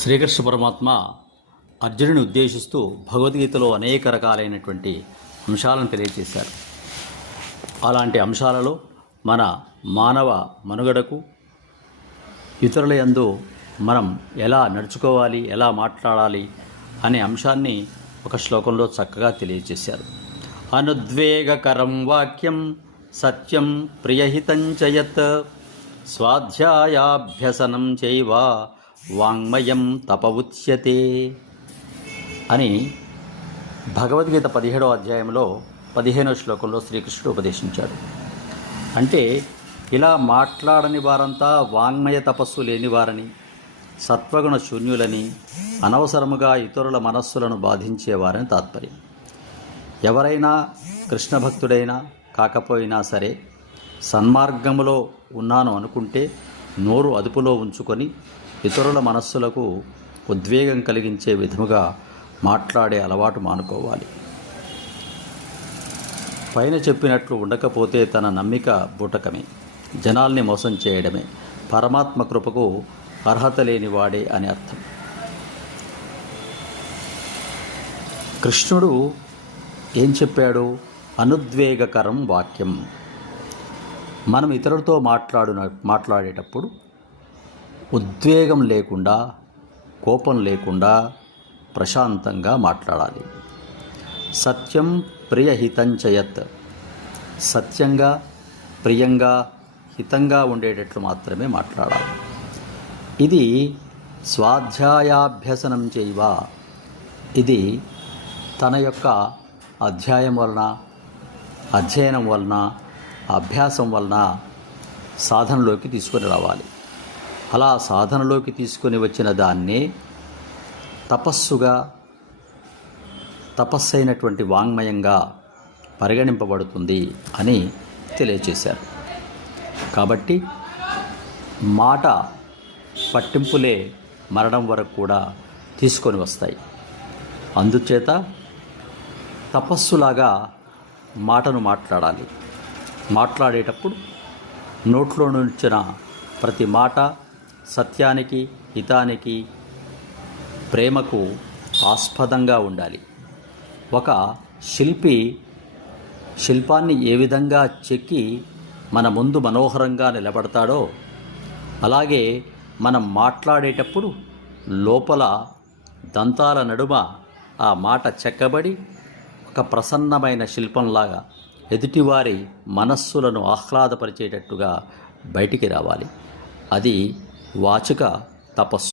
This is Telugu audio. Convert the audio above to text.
శ్రీకృష్ణ పరమాత్మ అర్జునుని ఉద్దేశిస్తూ భగవద్గీతలో అనేక రకాలైనటువంటి అంశాలను తెలియజేశారు. అలాంటి అంశాలలో మన మానవ మనుగడకు ఇతరుల యందు మనం ఎలా నడుచుకోవాలి, ఎలా మాట్లాడాలి అనే అంశాన్ని ఒక శ్లోకంలో చక్కగా తెలియజేశారు. అనుద్వేగకరం వాక్యం సత్యం ప్రియహితం చ యత్ స్వాధ్యాయాభ్యసనం చైవ వాంగ్మయం తప ఉచ్యతే అని భగవద్గీత 17వ అధ్యాయంలో 15వ శ్లోకంలో శ్రీకృష్ణుడు ఉపదేశించాడు. అంటే ఇలా మాట్లాడని వారంతా వాంగ్మయ తపస్సు లేనివారని, సత్వగుణ శూన్యులని, అనవసరముగా ఇతరుల మనస్సులను బాధించేవారని తాత్పర్యం. ఎవరైనా కృష్ణ భక్తుడైనా కాకపోయినా సరే సన్మార్గములో ఉన్నాను అనుకుంటే నోరు అదుపులో ఉంచుకొని ఇతరుల మనస్సులకు ఉద్వేగం కలిగించే విధముగా మాట్లాడే అలవాటు మానుకోవాలి. పైన చెప్పినట్లు ఉండకపోతే తన నమ్మిక బూటకమే, జనాల్ని మోసం చేయడమే, పరమాత్మ కృపకు అర్హత లేనివాడే అని అర్థం. కృష్ణుడు ఏం చెప్పాడు? అనుద్వేగకరం వాక్యం. మనం ఇతరులతో మాట్లాడేటప్పుడు ఉద్వేగం లేకుండా, కోపం లేకుండా ప్రశాంతంగా మాట్లాడాలి. సత్యం ప్రియహితం చ యత్. సత్యంగా, ప్రియంగా, హితంగా ఉండేటట్లు మాత్రమే మాట్లాడాలి. ఇది స్వాధ్యాయాభ్యసనం చైవ. ఇది తన యొక్క అధ్యయనం వలన, అభ్యాసం వలన సాధనలోకి తీసుకొని రావాలి. అలా సాధనలోకి తీసుకొని వచ్చిన దాన్నే తపస్సైనటువంటి వాంగ్మయంగా పరిగణింపబడుతుంది అని తెలియచేశారు. కాబట్టి మాట పట్టింపులే మరణం వరకు కూడా తీసుకొని వస్తాయి. అందుచేత తపస్సులాగా మాటను మాట్లాడాలి. మాట్లాడేటప్పుడు నోట్లో నుంచిన ప్రతి మాట సత్యానికి, హితానికి, ప్రేమకు ఆస్పదంగా ఉండాలి. ఒక శిల్పాన్ని ఏ విధంగా చెక్కి మన ముందు మనోహరంగా నిలబడతాడో అలాగే మనం మాట్లాడేటప్పుడు లోపల దంతాల నడుమ ఆ మాట చెక్కబడి ఒక ప్రసన్నమైన శిల్పంలాగా ఎదుటివారి మనస్సులను ఆహ్లాదపరిచేటట్టుగా బయటికి రావాలి. అది వాచిక తపస్సు.